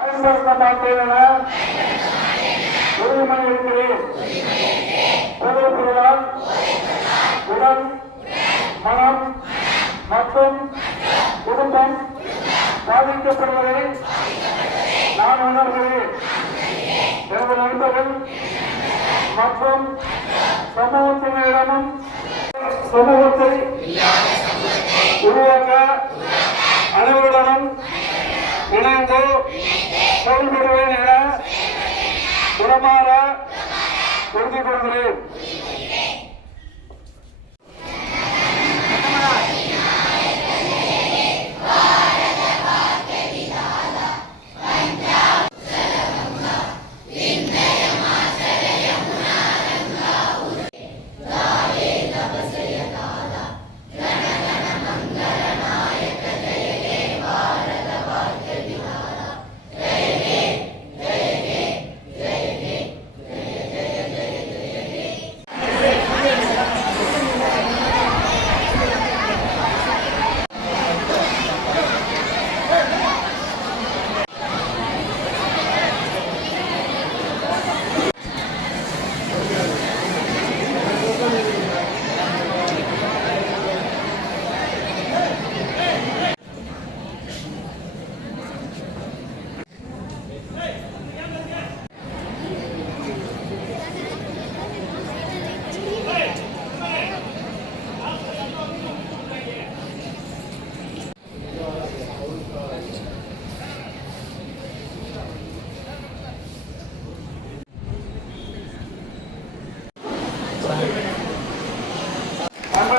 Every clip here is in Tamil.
பயன்படுத்த மாட்டேன் என உறுதிமொழி இருக்கிறேன் போதைப் உடல் மனம் மற்றும் குடும்பம் பாதிக்கப்படுவதை நான் உணர்கிறேன் எனது நண்பர்கள் மற்றும் சமூகத்தினரிடமும் சமூகத்தை உருவாக்க அனைவருடனும் இணைந்து செயல்படுவேன் என உரமாற உறுதி கொள்கிறேன்.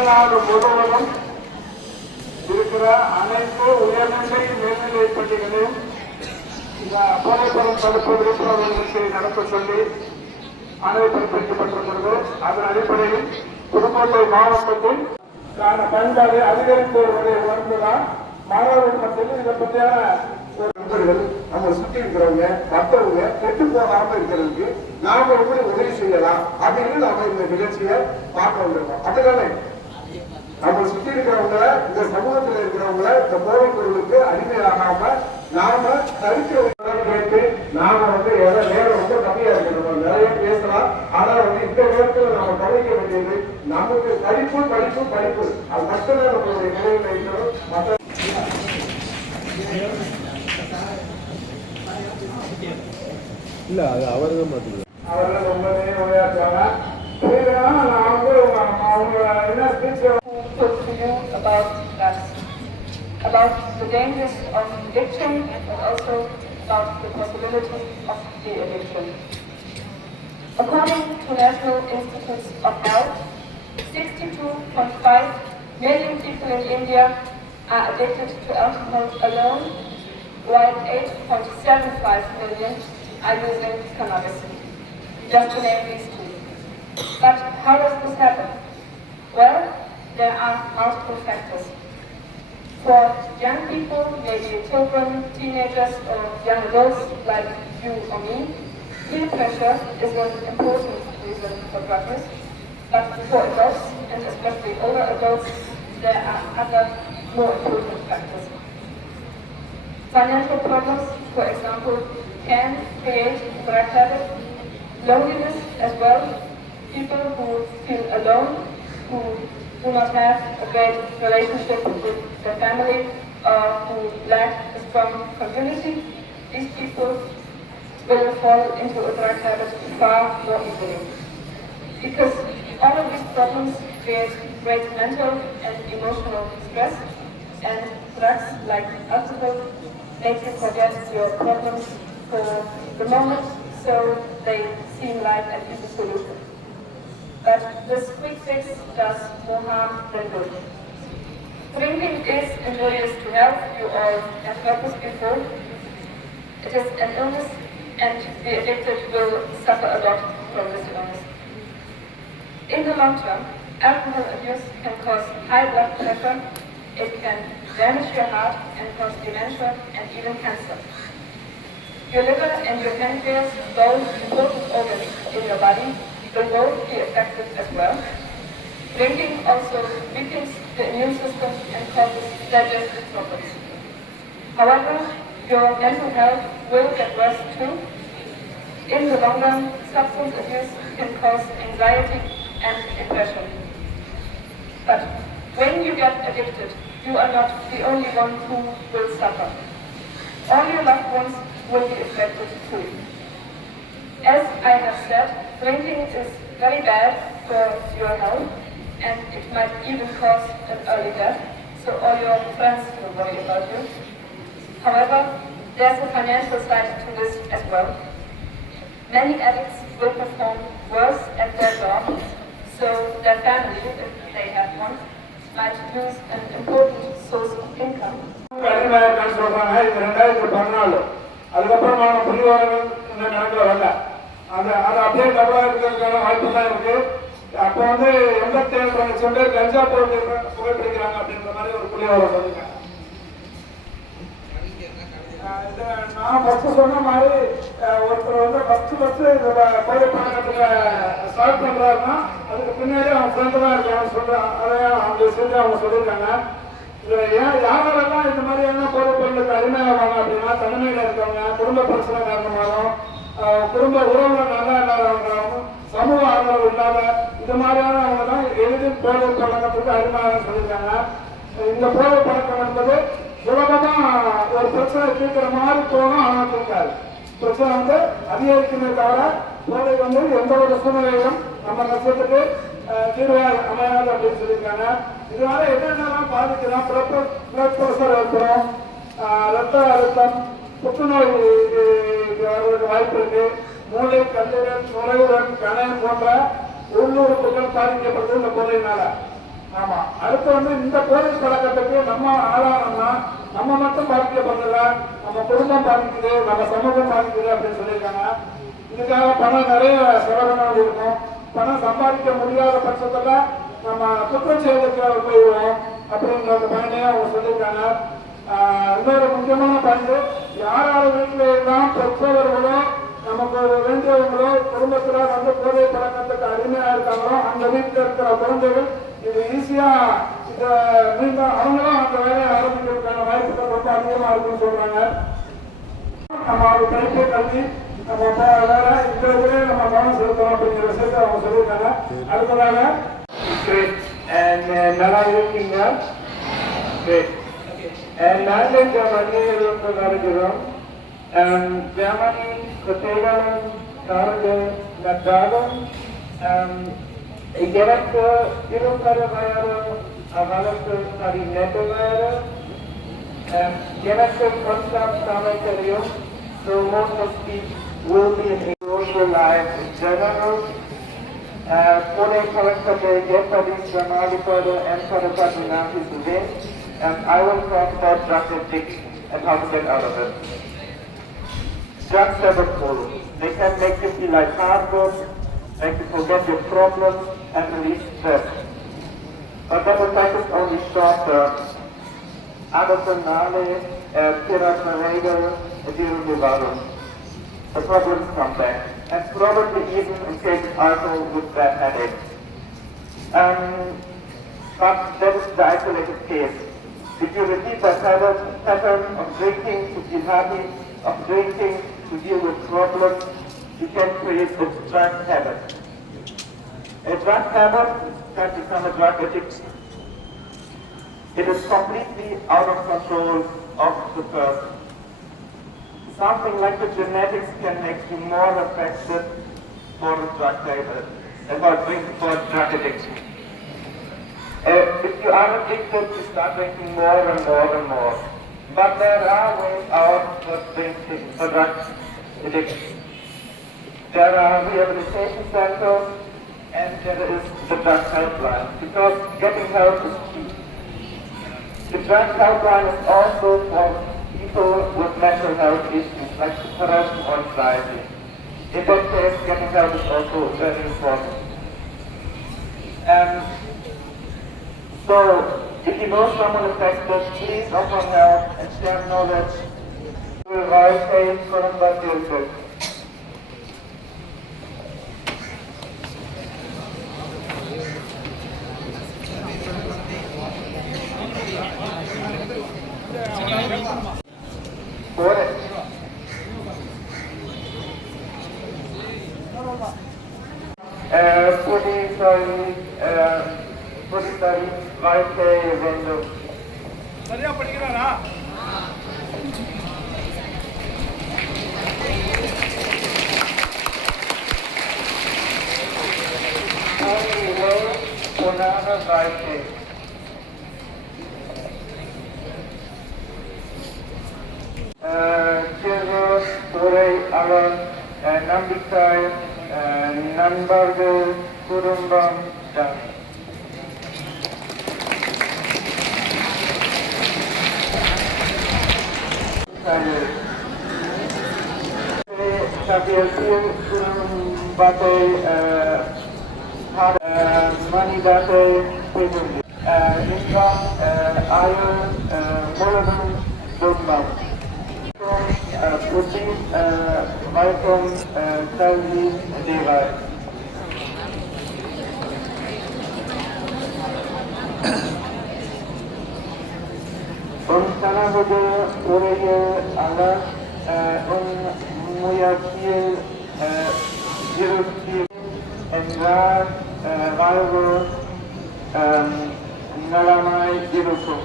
தமிழ்நாடு முழுவதும் இருக்கிற அனைத்து உயர்நிலை மேல்நிலை பள்ளிகளையும் இந்த போதைப்பொருள் தடுப்பு விழிப்புணர்வு நிகழ்ச்சியை நடத்த சொல்லி அனுமதி அதன் அடிப்படையில் புதுக்கோட்டை மாவட்டத்தில் கான பயன்பாடு அதிகரித்து வருவதை உணர்ந்துதான் மாணவர்கள் மத்தியில் இதை பற்றியான நண்பர்கள் நம்ம சுற்றி இருக்கிறவங்க மற்றவங்க கெட்டு போகாம இருக்கிறதுக்கு நாம எப்படி உதவி செய்யலாம்? அப்படின்னு நாம இந்த நிகழ்ச்சியை பார்க்க வந்திருக்கோம். அதுதானே நம்ம சுத்தி இருக்கிறவங்க இந்த சமூகத்துல இருக்கிறவங்க இந்த போதைப் பொருளுக்கு அடிமையாகாம நாம தடுக்க கேட்டு நாம வந்து எதை நேரம் ரொம்ப கம்மியா இருக்கு. நம்ம நிறைய பேசலாம். ஆனா வந்து இந்த நேரத்துல நாம கவனிக்க வேண்டியது நமக்கு படிப்பு படிப்பு படிப்பு. அது மட்டும்தான் நம்மளுடைய நிலையில் இருக்கணும். மற்ற இல்ல அது அவர் தான் பார்த்துக்கலாம் அவர்கள் ரொம்ப நேரம் நான் வந்து அவங்க என்ன speech talk to you about drugs, about the dangers of addiction, but also about the possibility of de-addiction. According to National Institutes of Health, 62.5 million people in India are addicted to alcohol alone, while 8.75 million are using cannabis. Just to name these two. But how does this happen? Well, there are multiple factors. For young people, maybe children, teenagers, or young adults like you or me, peer pressure is an important reason for drug use. But for adults, and especially older adults, there are other more important factors. Financial problems, for example, can create drug habit. Loneliness as well. People who feel alone, who do not have a great relationship with their family, or who lack a strong community, these people will fall into a drug habit far more easily. Because all of these problems create great mental and emotional stress, and drugs like alcohol make you forget your problems for the moment, so they seem like an easy solution. But this quick fix does more harm than good. Drinking is injurious to health, you all have heard this before. It is an illness, and the addicted will suffer a lot from this illness. In the long term, alcohol abuse can cause high blood pressure, it can damage your heart and cause dementia and even cancer. Your liver and your pancreas, both important organs in your body, will both be affected as well. Drinking also weakens the immune system and causes digestive problems. However, your mental health will get worse too. In the long run, substance abuse can cause anxiety and depression. But when you get addicted, you are not the only one who will suffer. All your loved ones will be affected too. As I have said, drinking is very bad for your health and it might even cause an early death, so all your friends will worry about you. However, there's a financial side to this as well. Many addicts will perform worse at their job, so their family, if they have one, might lose an important source of income. அடிமையாக்கான்னு சொல்றாங்க இது ரெண்டாயிரத்தி பதினாலு அதுக்கப்புறமான புள்ளிவரங்கள் இந்த கணக்கில் வரல அந்த அது அப்படியே டபுளாக இருக்கிறதுக்கான வாய்ப்பு தான் இருக்கு. அப்போ வந்து எண்பத்தேழு லட்சம் பேர் கஞ்சா போட்டு புகைப்பிடிக்கிறாங்க அப்படின்ற மாதிரி ஒரு புள்ளிவரம் சொல்லுங்க. நான் ஃபர்ஸ்ட் சொன்ன மாதிரி ஒருத்தர் வந்து ஃபர்ஸ்ட் ஃபர்ஸ்ட் இந்த கோழி ஸ்டார்ட் பண்றாருன்னா அதுக்கு பின்னாடி அவன் ஃப்ரெண்டு தான் இருக்கான்னு சொல்றான் அதை அவங்க செஞ்சு அவங்க சொல்லியிருக்காங்க. ஏன் யாரெல்லாம் இந்த மாதிரியான போதை பொருளுக்கு அடிமையாவாங்க அப்படின்னா தனிமையில இருக்கவங்க குடும்ப பிரச்சனை காரணமாகவும் குடும்ப உறவுகள் நல்லா இல்லாதவங்களாகவும் சமூக ஆதரவு இல்லாத இந்த மாதிரியானவங்க தான் எளிதில் போதை பழக்கத்துக்கு அடிமையாக சொல்லியிருக்காங்க. இந்த போதை பழக்கம் என்பது சுலபமாக ஒரு பிரச்சனை தீர்க்கிற மாதிரி தோணும் ஆனால் தீர்க்காது. பிரச்சனை வந்து அதிகரிக்குமே தவிர போதை வந்து எந்த ஒரு சூழ்நிலையிலும் நம்ம கஷ்டத்துக்கு தீர்வாக அமையாது அப்படின்னு சொல்லியிருக்காங்க. இதனால என்னென்னலாம் பாதிக்கலாம்? பிளட் ப்ரெஷர் ஏற்படும் ரத்த அழுத்தம் புற்றுநோய் வருவதற்கு வாய்ப்பு இருக்கு. மூளை கல்லீரல் நுரையீரல் கணம் போன்ற உள்ளுறுப்புகள் பாதிக்கப்படுது இந்த போதையினால ஆமா. அடுத்து வந்து இந்த போதை பழக்கத்துக்கு நம்ம ஆளானோம்னா நம்ம மட்டும் பாதிக்கப்படுறதில்ல நம்ம குடும்பம் பாதிக்குது நம்ம சமூகம் பாதிக்குது அப்படின்னு சொல்லியிருக்காங்க. இதுக்காக பணம் நிறைய செலவினால் இருக்கும் பணம் சம்பாதிக்க முடியாத பட்சத்துல நம்ம குற்றம் செய்வதற்கு போயிடுவோம் அப்படின்ற பயனையும் அவங்க சொல்லியிருக்காங்க. இன்னொரு முக்கியமான பண்பு யாரால வீட்டில் எல்லாம் பெற்றவர்களோ நமக்கு ஒரு வேண்டியவங்களோ குடும்பத்துல வந்து போதை பழக்கத்துக்கு அடிமையா இருக்காங்களோ அந்த வீட்டில் இருக்கிற குழந்தைகள் இது ஈஸியா இந்த மீண்டும் அவங்களும் அந்த வேலையை ஆரம்பிக்கிறதுக்கான வாய்ப்புகள் ரொம்ப அதிகமா இருக்குன்னு சொல்றாங்க. நம்ம ஒரு படிப்பு கல்வி நம்ம வேற இந்த இதுல நம்ம கவனம் செலுத்தணும் அப்படிங்கிற விஷயத்த அவங்க சொல்லியிருக்காங்க. அடுத்ததாக uh, நல்லா இருக்கீங்க. Great. And I like Germany, Europe, and Germany, Kotegalum, Karge, Nadalum, and Gerek, Irukarabayaro, Avalakku, Kari Netobayaro, and Gerek, Konstant Samakaryo, so most of these will be in social life in general. Pune Kalakkabe, Jepadi, Janali Pada, and Kadapati Nasi Dubin and I will talk about drug addiction and how to get out of it. Drugs have a pull. They can make you feel like hard make you forget your problems and release stress. But that effect is only short term. Additionally, uh, Dirubivaro. The problems come back, and probably even in case alcohol with bad headache. Um, but that is the isolated case. If you repeat that pattern, of drinking to be happy, of drinking to deal with problems, you can create a drug habit. A drug habit can become a drug addiction. It is completely out of control of the person. Something like the genetics can make you more affected for a drug habit, about drinking for drug addiction. Uh, if you are addicted, you start drinking more and more and more. But there are ways out for drinking for drug addiction. There are rehabilitation centers and there is the drug helpline because getting help is key. The drug helpline is also for people with mental health issues like depression or anxiety. In that case, getting help is also very important. And so if you know someone affected, please offer help and let them know that we are revive faith for unbelievers. Uh, putting, sorry, uh, புதிசரி வாழ்க்கை வேண்டும் சரியா படிக்கிறாரா பொன்னான வாழ்க்கை துறை அஹ், நம்பிக்கை நண்பர்கள் குடும்பம் தான் za wielkim batej mani batej płynu. Ingram ayı moranın dönmem. Putin Malcolm Sarvi Deva. অনুষ্ঠানাগুলো করে আমরা muy viel Gerüchte im Rat, Valgo, Nalamai, Gerüchte.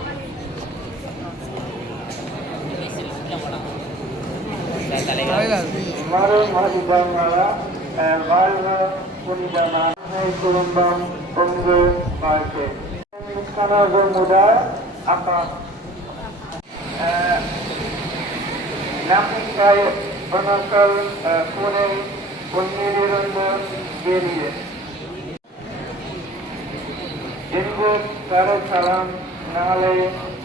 మరో మహిళ వాళ్ళ పునిద నాన్నయ్య కుటుంబం పొంగు వాళ్ళకి కనగ ముడ అక్క நம்பிக்கை வணக்கம் புனை பொன்னிலிருந்து வெளியே. இன்று கருத்தலம் நாளை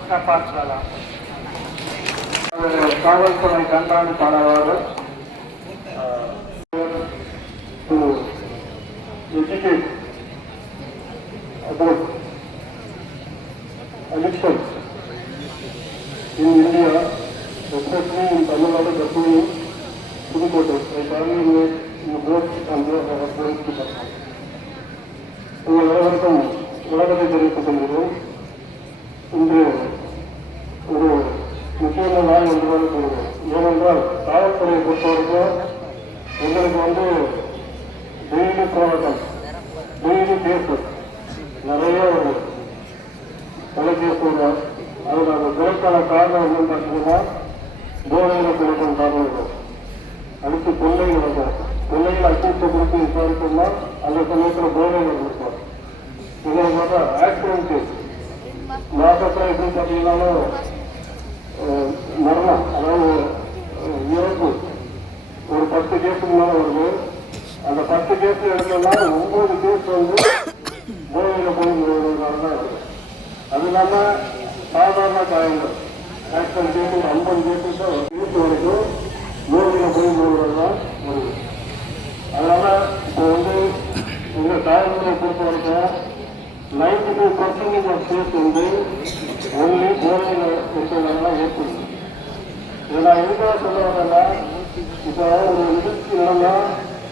காப்பாற்றலாம் காவல்துறை கண்காணிப்பாளர் போதையில் குறைக்கும் காரணம் இருக்கும் அடுத்து கொள்ளைகள் வரும் கொள்ளைகள் அச்சத்தை குறித்து அந்த சமயத்தில் போதைகள் இருக்கும் ஆக்சிடென்ட் கேஸ் மாசத்தில் எப்படி பார்த்தீங்கன்னாலும் மரணம். அதாவது இறப்பு. ஒரு பத்து கேஸுக்கு மேலே வருது. அந்த பத்து கேஸ் எடுக்கணும்னா ஒன்பது கேஸ் வந்து போதையில் போய் முடிவதனால தான் அது இல்லாமல் சாதாரண காயங்கள். ஆக்சிடென்ட் கேஸ் ஐம்பது கேஸு தான் வரைக்கும் போதையில் போய் முடிவது தான் வருது. அதனால் இப்போ வந்து எங்கள் காயங்களை பொறுத்த வரைக்கும் ninety two percentage of case வந்து ஒன்லி போதையில் இருக்கிறவங்களாம் ஏற்படுது. இதை நான் எதுக்காக சொல்ல வரேன்னா இப்போ ஒரு நிகழ்ச்சி நடந்தால்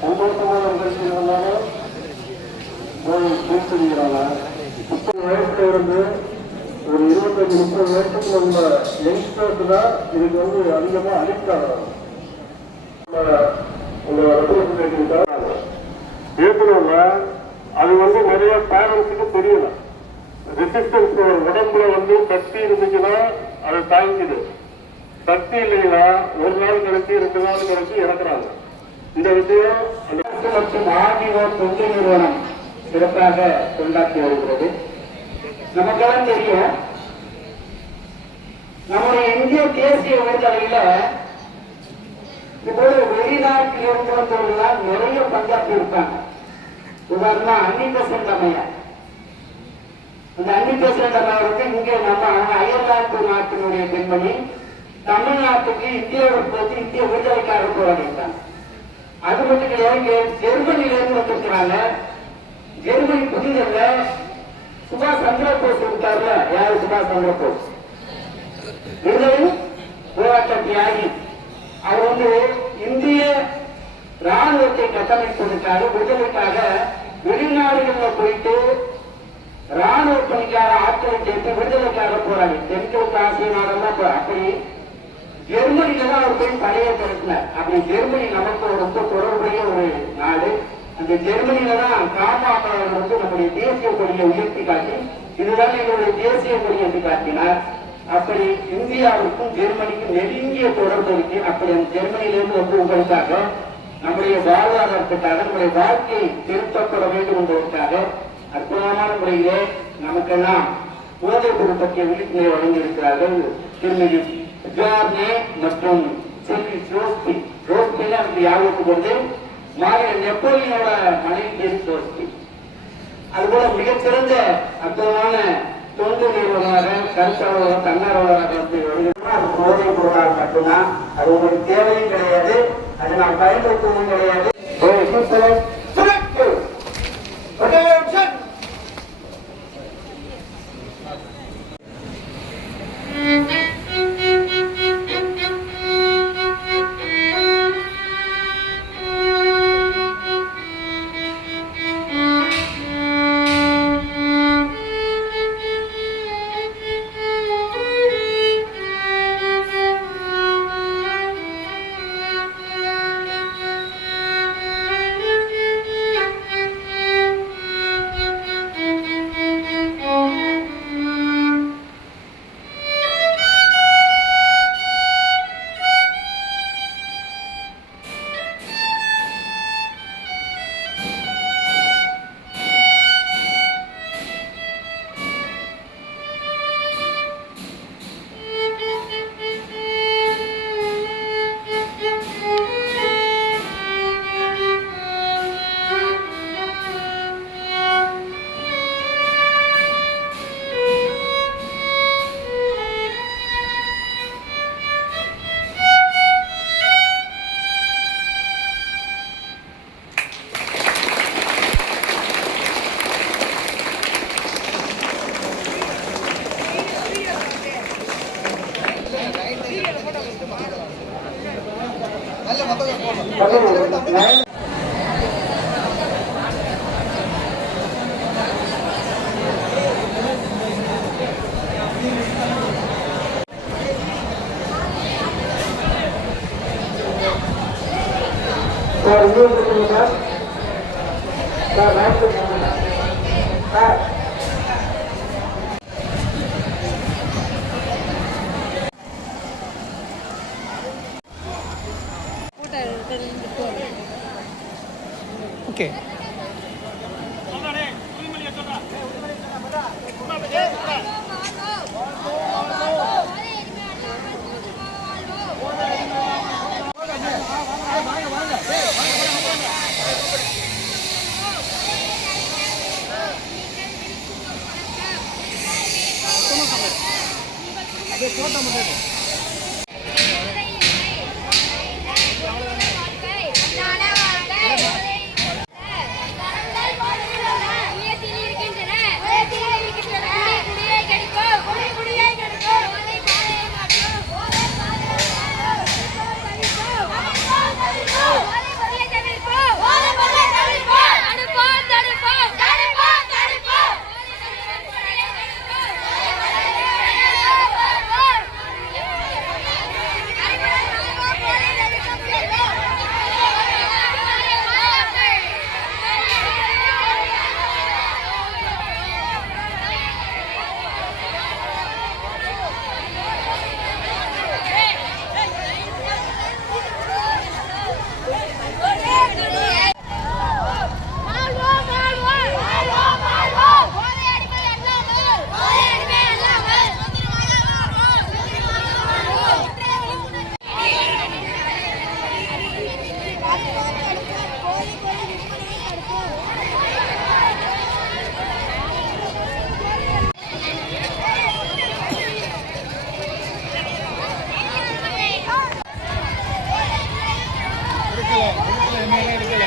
சந்தோஷமான நிகழ்ச்சி நடந்தாலும் போய் பேசுகிறாங்க முப்பது வயசுல இருந்து ஒரு இருபத்தஞ்சு முப்பது வயசுக்கு உள்ள யங்ஸ்டர்ஸ் தான் இதுக்கு வந்து அதிகமாக அடிக்ட் ஆகிறாங்க உங்க அது வந்து நிறைய பேரண்ட்ஸுக்கு தெரியல. ரெசிஸ்டன்ஸ் உடம்புல வந்து சக்தி இருந்துச்சுன்னா அதை தாங்கிக்குது சக்தி இல்லைன்னா ஒரு நாள் கழிச்சு ரெண்டு நாள் கழிச்சு இறக்குறாங்க. இந்த விஷயம் மற்றும் ஆர்டிஓ தொண்டு நிறுவனம் சிறப்பாக கொண்டாடி வருகிறது. நமக்கெல்லாம் தெரியும். நம்முடைய இந்திய தேசிய உயர்தலையில இப்போது வெளிநாட்டில் இருந்து நிறைய பங்காற்றி இருக்காங்க. உதாரணமா அன்னி பெசன்ட் அம்மையார். அந்த அன்னி பெசன்ட் அம்மையாருக்கு இங்கே நம்ம அயர்லாந்து நாட்டினுடைய பெண்மணி தமிழ்நாட்டுக்கு இந்திய உற்பத்தி இந்திய விடுதலைக்காக போராடிட்டாங்க அது மட்டும் கிடையாது இங்க ஜெர்மனில இருந்து வந்திருக்கிறாங்க. ஜெர்மனி புதிதல்ல சுபாஷ் சந்திர போஸ் இருக்காருல்ல? யாரு சுபாஷ் சந்திர போஸ்? விடுதலை போராட்ட தியாகி. அவர் வந்து இந்திய ராணுவத்தை கட்டமைப்பதற்காக விடுதலைக்காக வெளிநாடுகளில் போயிட்டு ராணுவ பணிக்காக ஆட்களை சேர்த்து விடுதலைக்காக போறாங்க தென்கிழக்கு ஆசிய நாடெல்லாம் அப்படி ஜெர்மனியில தான் அவர் போய் பணியை திரட்டினார். அப்படி ஜெர்மனி நமக்கு ரொம்ப தொடர்புடைய ஒரு நாடு. அந்த ஜெர்மனியில தான் காமாமலர் வந்து நம்முடைய தேசிய கொடியை உயர்த்தி காட்டி இதுதான் எங்களுடைய தேசிய கொடி என்று காட்டினார். அப்படி இந்தியாவுக்கும் ஜெர்மனிக்கும் நெருங்கிய தொடர்பு இருக்கு. அப்படி அந்த ஜெர்மனியிலிருந்து வந்து உங்களுக்காக நம்முடைய வாழ்வாதாரத்துக்காக நம்முடைய வாழ்க்கையை திருத்தப்பட வேண்டும் என்பதற்காக அற்புதமான முறையிலே நமக்கெல்லாம் போதைப் பொருள் பற்றிய விழிப்புணர்வை வழங்கியிருக்கிறார்கள் திருமதி ஜார்னே மற்றும் செல்வி ரோஸ்பி ரோஸ்பி நமக்கு யாருக்கு வந்து மாநில நெப்போலியனோட மனைவி பேர் ரோஸ்பி அதுபோல மிகச்சிறந்த அற்புதமான தொண்டு நிறுவனமாக கருத்தாளர் தன்னார்வலராக வந்து வருகிறோம் பொருளாக மட்டும்தான். அது உங்களுக்கு தேவையும் கிடையாது. அதை நாம் பயன்படுத்துவதும் கிடையாது. சார் இங்கே இருக்கீங்க சார் சார் দেখো তোমাদের எடுக்கல